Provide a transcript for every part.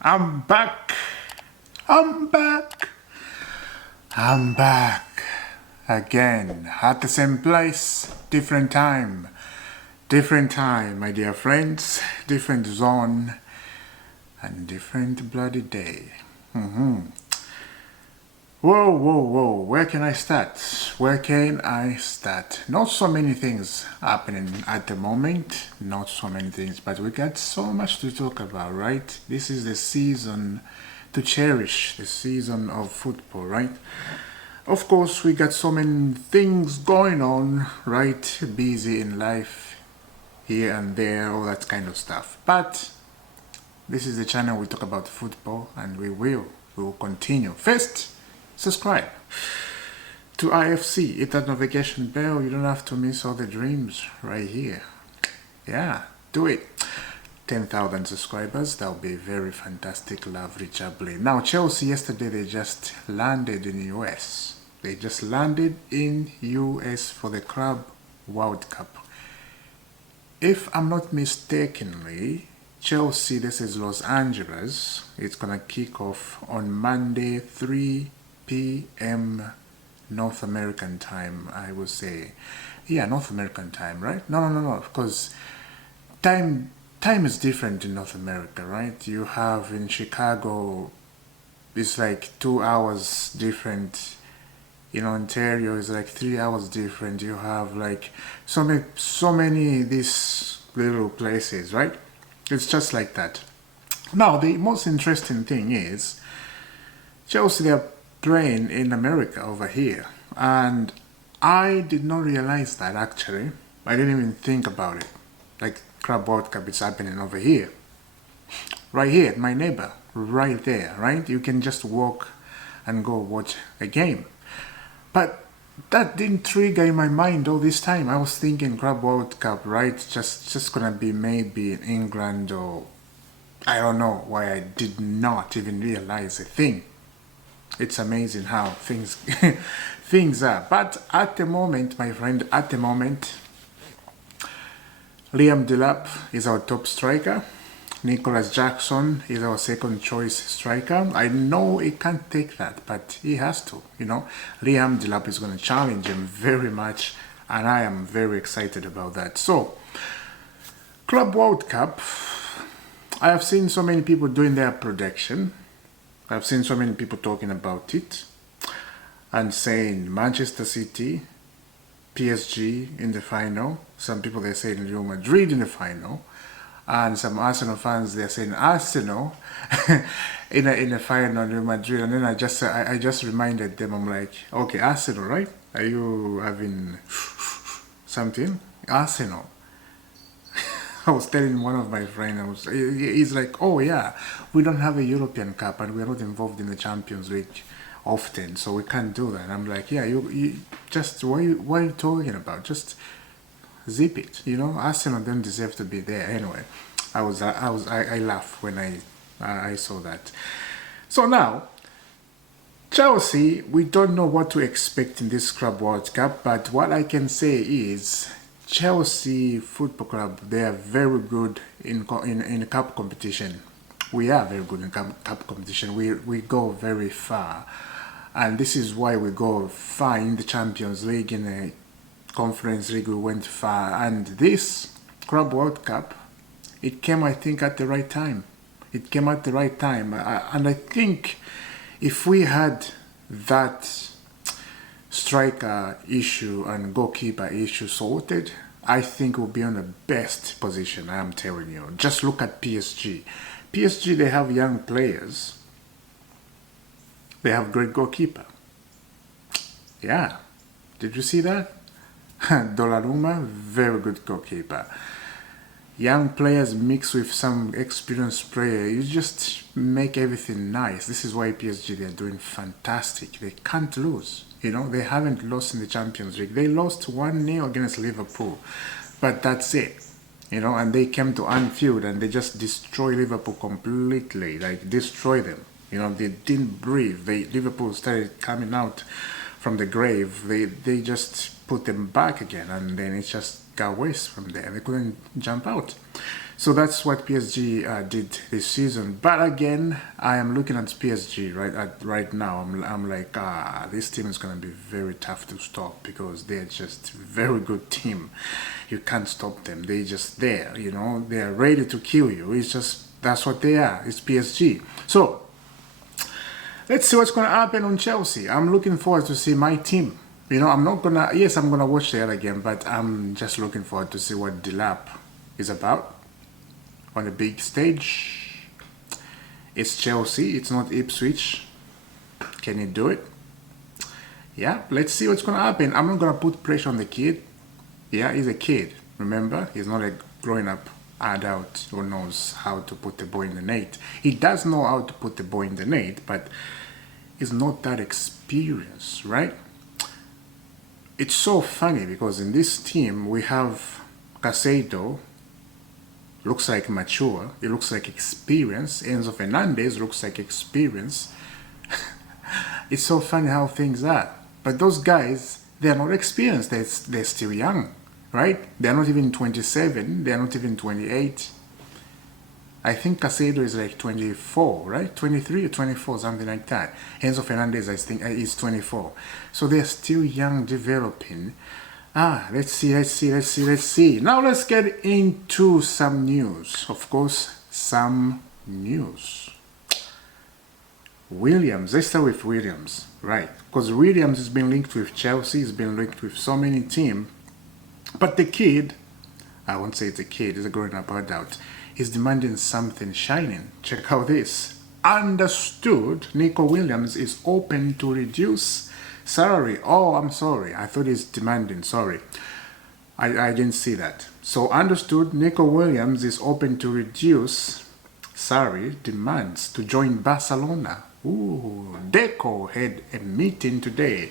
I'm back. I'm back. I'm back. Again. At the same place. Different time. Different time, my dear friends. Different zone. And different bloody day. Whoa, whoa, whoa. Where can I start? Where can I start? Not so many things happening at the moment. Not so many things, but we got so much to talk about, right? This is the season to cherish, the season of football, right? Of course, we got so many things going on, right? Busy in life, here and there, all that kind of stuff. But this is the channel we talk about football, and we will continue. First, subscribe to IFC. Hit that notification bell. You don't have to miss all the dreams right here. Yeah, do it. 10,000 subscribers. That would be very fantastic. Love reachable. Now, Chelsea yesterday, they just landed in the US. They just landed in US for the Club World Cup. If I'm not mistakenly, Chelsea, this is Los Angeles. It's gonna kick off on Monday, 3 p.m. North American time, I would say. Yeah, North American time, right? No, because time is different in North America, right? You have in Chicago, it's like 2 hours different. In Ontario, it's like 3 hours different. You have like so many these little places, right? It's just like that. Now, the most interesting thing is Chelsea, they're playing in America over here. And I did not realize that actually. I didn't even think about it. Like Club World Cup is happening over here. Right here, my neighbor. Right there, right? You can just walk and go watch a game. But that didn't trigger in my mind all this time. I was thinking Club World Cup, right? Just gonna be maybe in England, or I don't know why I did not even realize a thing. It's amazing how things things are. But at the moment, my friend, at the moment, Liam Delap is our top striker. Nicholas Jackson is our second choice striker. I know he can't take that, but he has to, you know. Liam Delap is going to challenge him very much, and I am very excited about that. So, Club World Cup, I have seen so many people doing their prediction. I've seen so many people talking about it and saying Manchester City, PSG in the final. Some people, they're saying Real Madrid in the final. And some Arsenal fans, they're saying Arsenal in a final, Real Madrid. And then I just reminded them, I'm like, okay, Arsenal, right? Are you having something? Arsenal. I was telling one of my friends, he's like, oh yeah, we don't have a European Cup and we're not involved in the Champions League often, so we can't do that. And I'm like, yeah, you just, what are you talking about? Just zip it, you know. Arsenal don't deserve to be there anyway. I laughed when I saw that. So now, Chelsea, we don't know what to expect in this Club World Cup, but what I can say is Chelsea Football Club, they are very good in cup competition. We are very good in cup competition. We go very far, and this is why we go far in the Champions League. In the Conference League, we went far, and this Club World Cup, it came, I think, at the right time. It came at the right time, and I think if we had that striker issue and goalkeeper issue sorted, I think we'll be on the best position. I am telling you. Just look at PSG. PSG, they have young players. They have great goalkeeper. Yeah. Did you see that? Donnarumma, very good goalkeeper. Young players mixed with some experienced player, you just make everything nice. This is why PSG, they're doing fantastic. They can't lose. You know, they haven't lost in the Champions League. They lost 1-0 against Liverpool, but that's it. You know, and they came to Anfield and they just destroy Liverpool completely, like destroy them. You know, they didn't breathe. Liverpool started coming out from the grave. They just put them back again, and then it just got worse from there. They couldn't jump out. So that's what PSG did this season. But again, I am looking at PSG right now. I'm like, this team is going to be very tough to stop because they're just a very good team. You can't stop them. They're just there, you know. They're ready to kill you. It's just, that's what they are. It's PSG. So let's see what's going to happen on Chelsea. I'm looking forward to see my team. You know, I'm not going to, yes, I'm going to watch the other game, but I'm just looking forward to see what Delap is about on the big stage. It's Chelsea, it's not Ipswich. Can he do it? Yeah, let's see what's going to happen. I'm not going to put pressure on the kid. Yeah, he's a kid. Remember, he's not a growing up adult who knows how to put the ball in the net. He does know how to put the ball in the net, but he's not that experienced, right? It's so funny because in this team we have Casado, looks like mature, he looks like experience. Enzo Fernandez looks like experience. It's so funny how things are. But those guys, they are not experienced, they're still young, right? They're not even 27, they're not even 28. I think Casado is like 24, right? 23 or 24, something like that. Enzo Fernandez, I think, is 24. So they're still young, developing. Let's see. Now let's get into some news. Of course, some news. Williams, let's start with Williams, right? Because Williams has been linked with Chelsea, he's been linked with so many teams. But the kid, I won't say it's a kid, he's a growing up adult, is demanding something shining. Check out this. Understood, Nico Williams is open to reduce salary. Oh, I'm sorry. I thought he's demanding. Sorry. I didn't see that. So understood, Nico Williams is open to reduce salary demands to join Barcelona. Ooh, Deco had a meeting today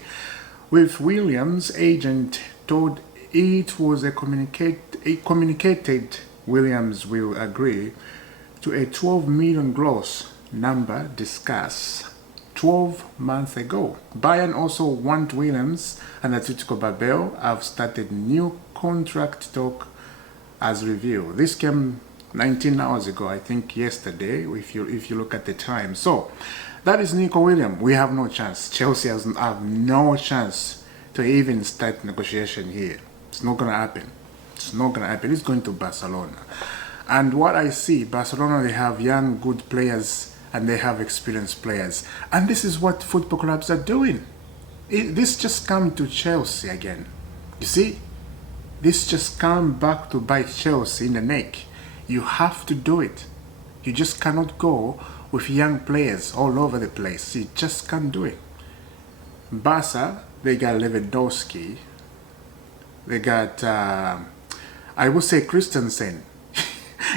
with Williams' agent. Told it was communicated Williams will agree to a 12 million gross number discussed 12 months ago. Bayern also want Williams, and Atletico Madrid have started new contract talk as review. This came 19 hours ago, I think yesterday, if you look at the time. So that is Nico Williams. We have no chance. Chelsea have no chance to even start negotiation here. It's not gonna happen. It's not gonna happen. It's going to Barcelona. And what I see, Barcelona, they have young, good players and they have experienced players. And this is what football clubs are doing. This just come to Chelsea again. You see? This just come back to bite Chelsea in the neck. You have to do it. You just cannot go with young players all over the place. You just can't do it. Barca, they got Lewandowski. They got, I would say, Christensen.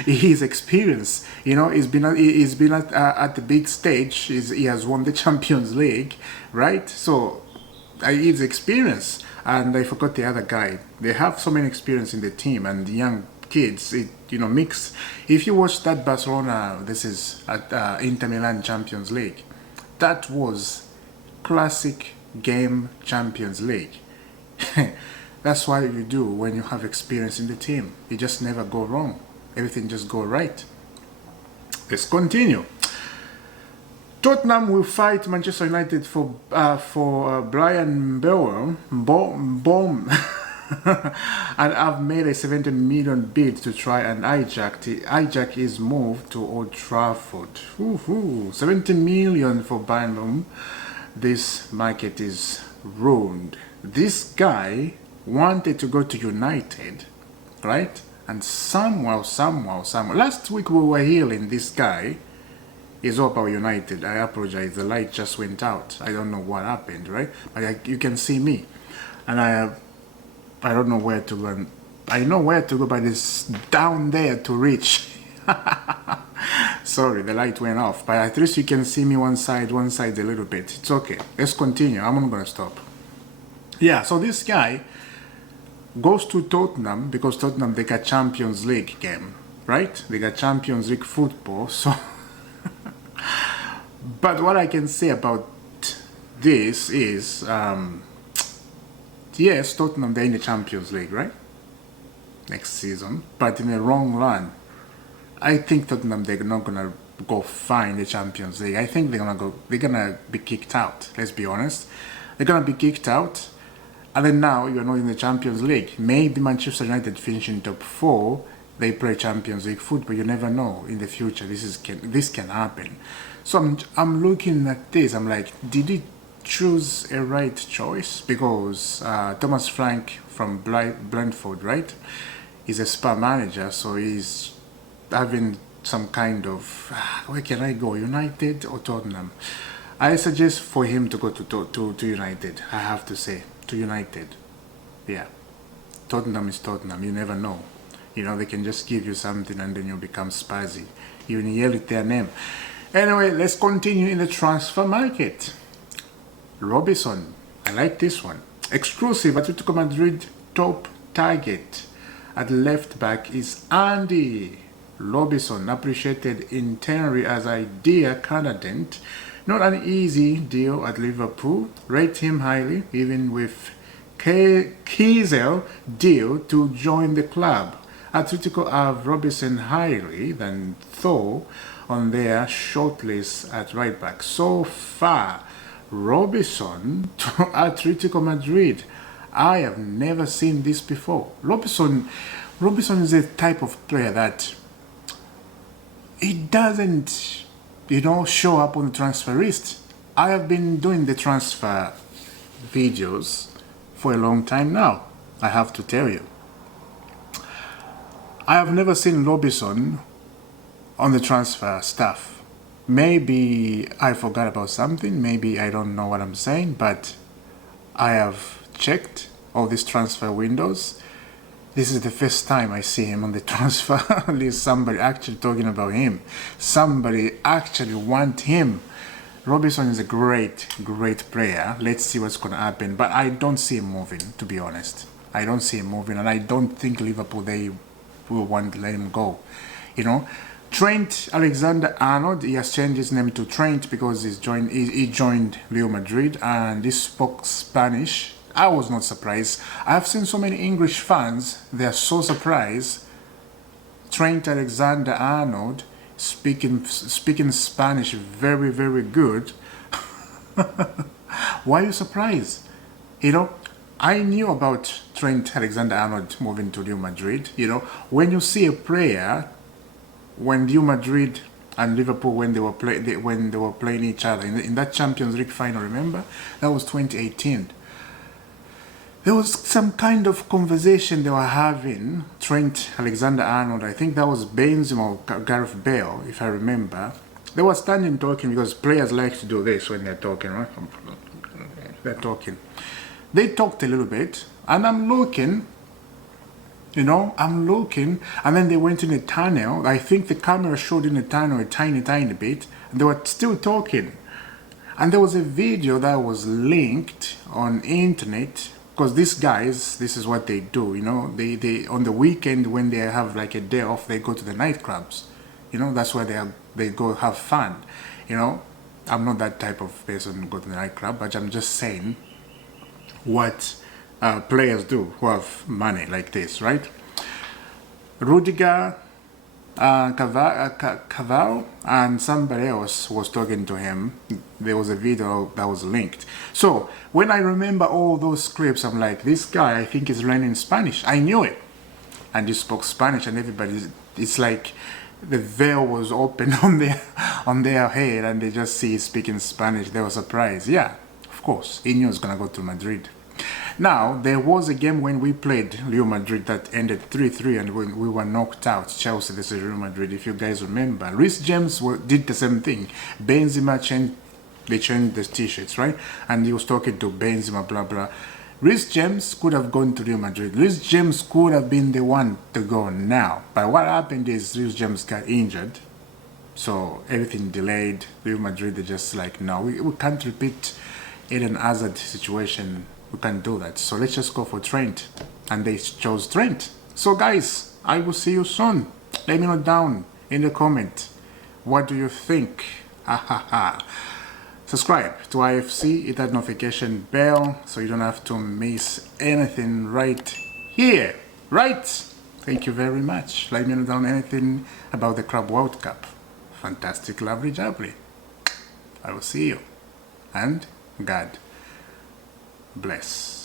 He's experienced, you know. He's been at the big stage. He has won the Champions League, right? So he's experienced. And I forgot the other guy. They have so many experience in the team, and the young kids, mix. If you watch that Barcelona, this is at Inter Milan Champions League, that was classic game Champions League. That's what you do when you have experience in the team. You just never go wrong. Everything just go right. Let's continue. Tottenham will fight Manchester United for Brian Mbeumo and have made a 70 million bid to try and hijack his move to Old Trafford. 70 million for Brian Mbeumo. This market is ruined. This guy wanted to go to United, right? And somehow, last week we were healing this guy. Is all about United. I apologize, the light just went out. I don't know what happened, right? But you can see me, and I don't know where to go. I know where to go, but it's down there to reach. Sorry, the light went off, but at least you can see me one side a little bit. It's okay. Let's continue. I'm not gonna stop. Yeah, so this guy goes to Tottenham because Tottenham, they got Champions League game, right? They got Champions League football. So but what I can say about this is yes, Tottenham, they're in the Champions League, right? Next season, but in the wrong run. I think Tottenham, they're not gonna go far in the Champions League. I think they're gonna be kicked out. Let's be honest, they're gonna be kicked out. And then now you're not in the Champions League. Maybe Manchester United finish in top 4. They play Champions League football. You never know in the future. This can happen. So I'm looking at this. I'm like, did he choose a right choice? Because Thomas Frank from Brentford, right? He's a Spa manager, so he's having some kind of where can I go? United or Tottenham? I suggest for him to go to United. I have to say to United. Yeah, Tottenham is Tottenham. You never know. You know, they can just give you something and then you become spazzy. You yell at their name. Anyway, let's continue in the transfer market. Robertson, I like this one. Exclusive Atletico Madrid top target at left back is Andy Robertson, appreciated internally as ideal candidate. Not an easy deal at Liverpool. Rate him highly, even with Kiesel deal to join the club. Atletico have Robertson highly than Thor on their shortlist at right back. So far, Robertson to Atletico Madrid. I have never seen this before. Robertson is a type of player that he doesn't, show up on the transfer list. I have been doing the transfer videos for a long time now, I have to tell you. I have never seen Robertson on the transfer stuff. Maybe I forgot about something, maybe I don't know what I'm saying, but I have checked all these transfer windows. This is the first time I see him on the transfer list. Somebody actually talking about him. Somebody actually want him. Robertson is a great player. Let's see what's going to happen. But I don't see him moving, to be honest. I don't see him moving, and I don't think Liverpool, they will want to let him go. Trent Alexander-Arnold, he has changed his name to Trent because he joined Real Madrid, and he spoke Spanish. I was not surprised. I have seen so many English fans, they are so surprised. Trent Alexander-Arnold speaking Spanish very good. Why are you surprised? I knew about Trent Alexander-Arnold moving to Real Madrid. When you see a player, when Real Madrid and Liverpool, when they were playing each other in that Champions League final, remember? That was 2018. There was some kind of conversation they were having. Trent Alexander-Arnold, I think that was Benzema or Gareth Bale, if I remember. They were standing talking, because players like to do this when they're talking, right? They're talking. They talked a little bit, and I'm looking, and then they went in a tunnel. I think the camera showed in a tunnel a tiny bit, and they were still talking. And there was a video that was linked on internet, because these guys, this is what they do, they on the weekend when they have like a day off, they go to the nightclubs. That's where they go have fun. I'm not that type of person who go to the nightclub, but I'm just saying what players do who have money like this, right? Rudiger, Caval, and somebody else was talking to him. There was a video that was linked. So when I remember all those clips, I'm like, this guy, I think, is learning Spanish. I knew it. And he spoke Spanish, and everybody, it's like the veil was open on their head, and they just see speaking Spanish. They were surprised. Yeah, of course, he knew he was gonna go to Madrid. Now, there was a game when we played Real Madrid that ended 3-3, and when we were knocked out, Chelsea, this is Real Madrid, if you guys remember. Reece James did the same thing. Benzema changed the t-shirts, right? And he was talking to Benzema, blah, blah. Reece James could have gone to Real Madrid. Reece James could have been the one to go now. But what happened is Reece James got injured. So everything delayed. Real Madrid, they just like, no, we can't repeat Eden Hazard situation. We can't do that. So let's just go for Trent. And they chose Trent. So guys, I will see you soon. Let me know down in the comment. What do you think? Subscribe to IFC, hit that notification bell so you don't have to miss anything right here. Right? Thank you very much. Let me know down anything about the Club World Cup. Fantastic, lovely, jubbly. I will see you. And God bless.